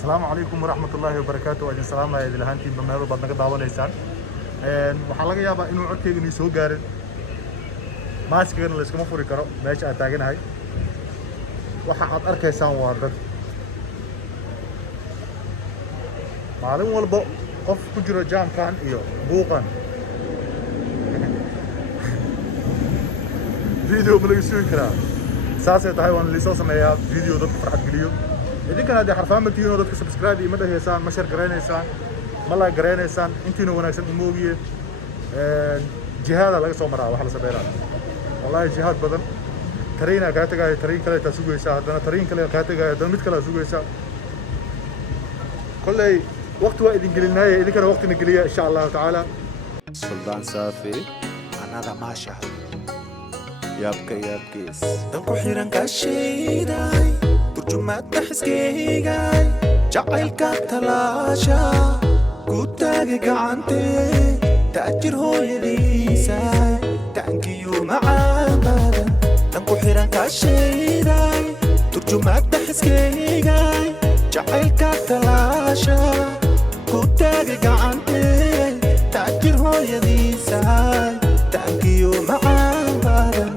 السلام عليكم ورحمة الله وبركاته. وأجل سلام يا إذا هانتين بمهذا بدنا قضاء وليسان. وحلاقة يا با إنه عرفتي إني سوق قارن ماسك كنا لسه ما فوري كرو ماشي أتاجن هاي وحاط أركيسان واردر معلوم والبو قف كجرا جام كان إيو بوقان فيديو بلغي سوي كرا ساسة تايوان اللي سوسة مياه فيديو ضد فرحة قليو إذا كان هذا حرفان بتيجي ضد سبسكرايب يمده هيسان مشر قرين هيسان ملا قرين هيسان إنتينو وناكسن موجي جهاد على قصة مرة وحلا سبيران والله جهاد بدن ترينا كاتجا ترين كلا تسوق هيسان هذا ترين كلا كاتجا هذا ميت كلا سوق هيسان كله وقت واحد إنجلينا إذا كان وقت إنجليا إن شاء الله تعالى سلطان صافي أنا ما شهد يابكيس دنكو حيران كاشيداي ترجمات تحسكيغاي جعيلك تلاشا كوتاغي قعنتي تأجر هو يديساي تانكيو معان بادا دنكو حيران كاشيداي ترجمات تحسكيغاي جعيلك تلاشا كوتاغي قعنتي تأجر هو يديساي تانكيو معان بادا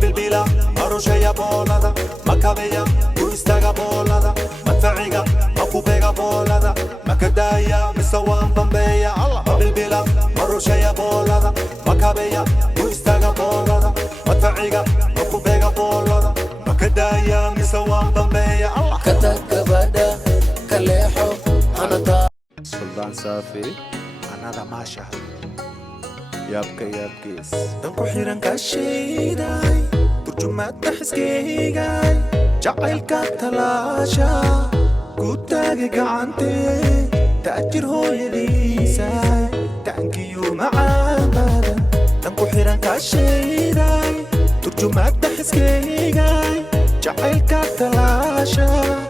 بالبلا أروشيا بولada مكابيا ويستاغا بولada مدفعيغا مكوبيغا بولada مكدايا مسوان بمبيا بالبلا أروشيا بولada مكابيا ويستاغا بولada مدفعيغا مكوبيغا بولada مكدايا مسوان بمبيا كتكبدا كليحو أنا سلطان صافي أنا ما شهد يابكيس دنكو حيران كاشيداي ترجمات تحسكيغاي جعيلك تلاشا كوتاغي قعنتي تأجر هو يديساي تانكيو معان بادا دنكو حيران كاشيداي ترجمات تحسكيغاي جعيلك تلاشا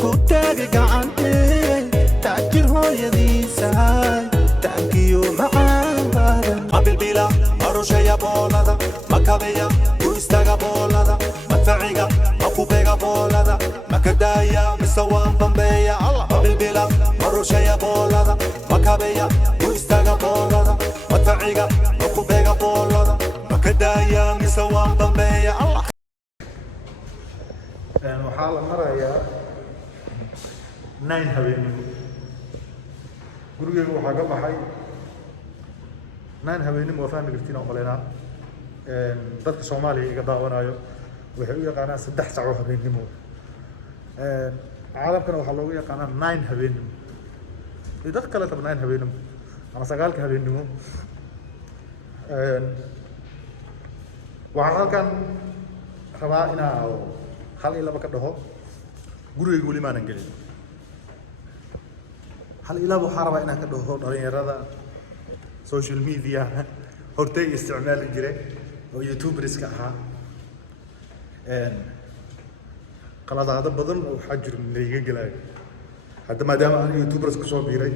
كوتاغي قعنتي تأجر هو يديساي تانكيو معان بادا بالبلا أروشيا بولada مكابيا ويستاغا بولada مدفعيغا مكوبيغا بولada مكدايا مسوان بمبيا بالبلا أروشيا بولada مكابيا ويستاغا بولada مدفعيغا مكوبيغا بولada مكدايا مسوان بمبيا وحال مرة يا نين هبين gurigeyga waxaa ka baxay 9 habeenimo oo fahmi kartiin oo qaleena dadka Soomaaliya iga daawanayo waxay u yaqaanaan 3 saac oo habeenimo caalamkana waxaa loogu yaqaanaa 9 habeenimo dad kale tab 9 habeenimo ama 9 habeenimo waxaan halkan rabaa inaan hal iyo laba ka dhaho gurigeyga wali maanan gelin hal ilaa waxaan rabaa inaan ka dhaho dhalinyarada social media hortay isticmaali jiray oo youtubers ka ahaa qaladaado badan oo waxa jira iga galay hadda maadaama aan youtubers ku soo biiray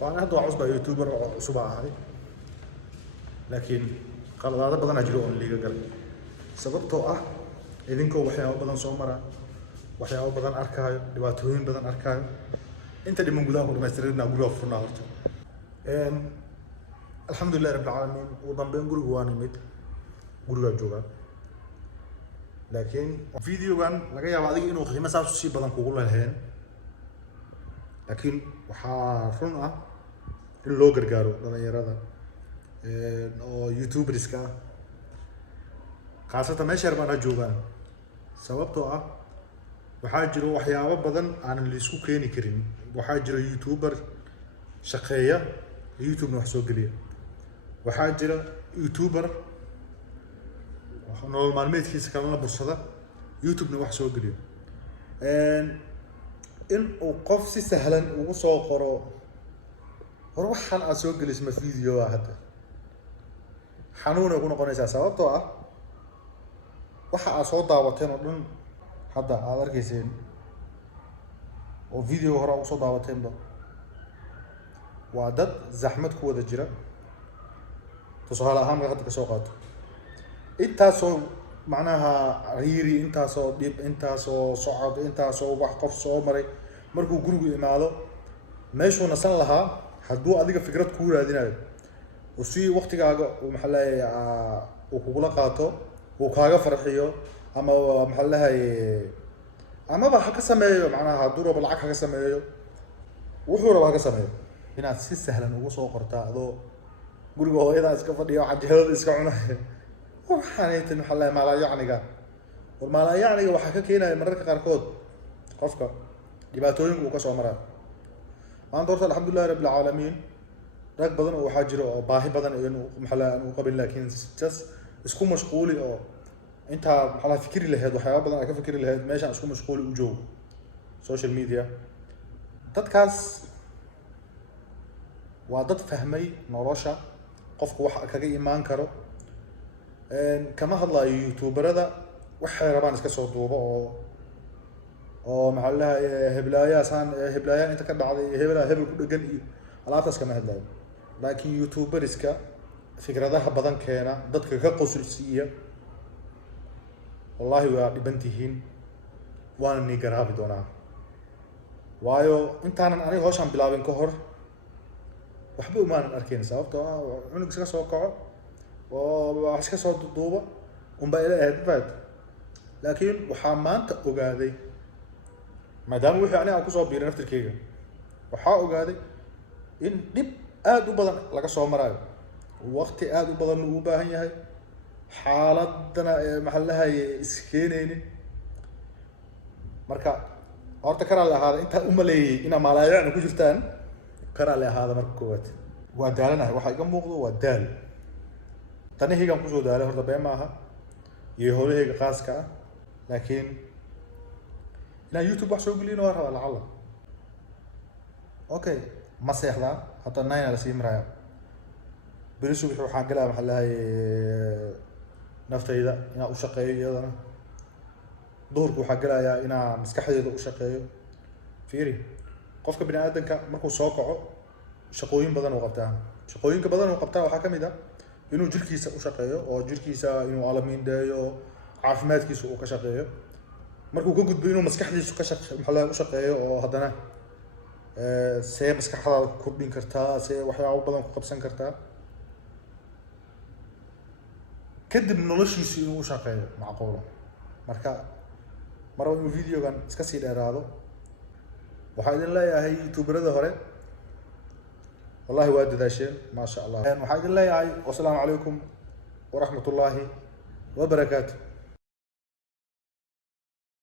waan hadda wax cusub youtuber oo cusub ahay laakiin qaladaado badan jiro oo iga galay sababtoo ah idinkoo waxyaabo badan soo mara waxyaabo badan arkaayo dhibaatooyin badan arkaayo انت اللي من قدام ومسترنا قلوب فرنا هرت الحمد لله رب العالمين وضم بين قلوب واني ميت قلوب جوجا لكن فيديو كان لقى يا بعضي انه قيمه ساعه شيء بدن كوغل لهين لكن وحارنا اللو غرغارو دليرada oo youtubers ka qaasata meesha bana joogaan sababtoo ah waxaa jiro waxyaabo badan aan la isku keeni karin waxaa jiro youtuber shaqeeya youtube wax soo geliya waxaa jira youtuber nolol maalmeedkiisa kala bursada youtube wax soo geliya in uu qof si sahlan ugu soo qoro war waxaan aad soo gelisma video hadda xanuun ay ku noqonaysaa sababtoo ah waxa aad soo daawateen oo dhan hadda aad arkayseen oo video hore u soo daawateen ba waa dad zaxmad ku wada jira tusaale ahaan marka hadda ka soo qaato intaasoo macnaha riiri intaasoo dhib intaasoo socod intaasoo wax qof soo maray markuu gurigu imaado meeshuu nasan lahaa hadduu adiga fikrad kuu raadinayo oo si waqtigaaga uu maxaa leeyahay uu kugula qaato uu kaaga farxiyo ama maxaa leeyahay amaba ha ka sameeyo macnaha hadduu rabo lacag ha ka sameeyo wuxuu rabo ha ka sameeyo inaad si sahlan ugu soo qortaa adoo guriga hooyadaa iska fadhiya canjeerada iska cunaya waxaanayta maxaa leeyahay maalayacniga war maalayacniga waxaa ka keenaya mararka qaarkood qofka dhibaatooyinka uu ka soo maraa maanta horta alxamdulillahi rabbil caalamiin rag badan oo waxaa jira oo baahi badan inuu maxaa leeyahay aan u qabin laakiin just isku mashquuli oo intaa maxaa leeyahay fikri lahayd waxyaaba badan ay ka fikri lahayd meeshaan isku mashquuli u joogo social media dadkaas waa dad fahmay nolosha qofku wax kaga imaan karo kama hadlayo youtuberada waxay rabaan iska soo duubo oo maxaa leeyahay heblaaya inta ka dhacday hebel ku dhagan iyo alaabtaas kama hadlayo laakiin youtuberiska fikradaha badan keena dadka ka qosulsiiya wallahi waa dhiban tihiin waana nii garaabi doonaa waayo intaanan aniga hawshaan bilaabin ka hor waxba umaanan arkayn sababtoo ah cunug iska soo kaco oo wax iska soo duuba unbaa ila ahayd faad laakiin waxaa maanta ogaaday maadaama wixii aniga aan kusoo biiray naftirkeyga waxaa ogaaday in dhib aad u badan laga soo maraayo waqti aad u badan uu u baahan yahay xaaladana maxaa lahaye iskeenaynin marka horta kanaa la ahaada intaa umaleeyay inaa maalaayacni ku jirtaan kanaa la ahaada marka koowaad waa daalanahay waxaa iga muuqdo waa daal danahaygaan kusoo daalay horta been maaha iyo howlahayga khaaska ah laakiin inaan youtube wax soo gelin waa rabaa lacala okay ma seexdaa hadda 9 la sii maraya beri subax waxaan galaa maxaa lahaye naftayda inaan u shaqeeyo iyadana duhurku waxaa galayaa inaan maskaxdeeda u shaqeeyo fiiri qofka bini aadanka markuu soo kaco shaqooyin badan uu qabtaa shaqooyinka badan uu qabtaa waxaa kamid ah inuu jirkiisa u shaqeeyo oo jirkiisa inuu alamiindeeyo caafimaadkiisa uu ka shaqeeyo markuu ka gudbo inuu maskaxdiisu ka maxaa u shaqeeyo oo haddana see maskaxdaada ku kordhin kartaa see waxyaabo badan ku qabsan kartaa kadib noloshiisu inuu u shaqeeyo macquula marka marba inuu videogan iska sii dheeraado waxaa idin leeyahay youtuberada hore wallahi waa dadaasheen maasha allah waxaa idin leeyahay wasalaamu calaykum waraxmatullaahi wabarakaatu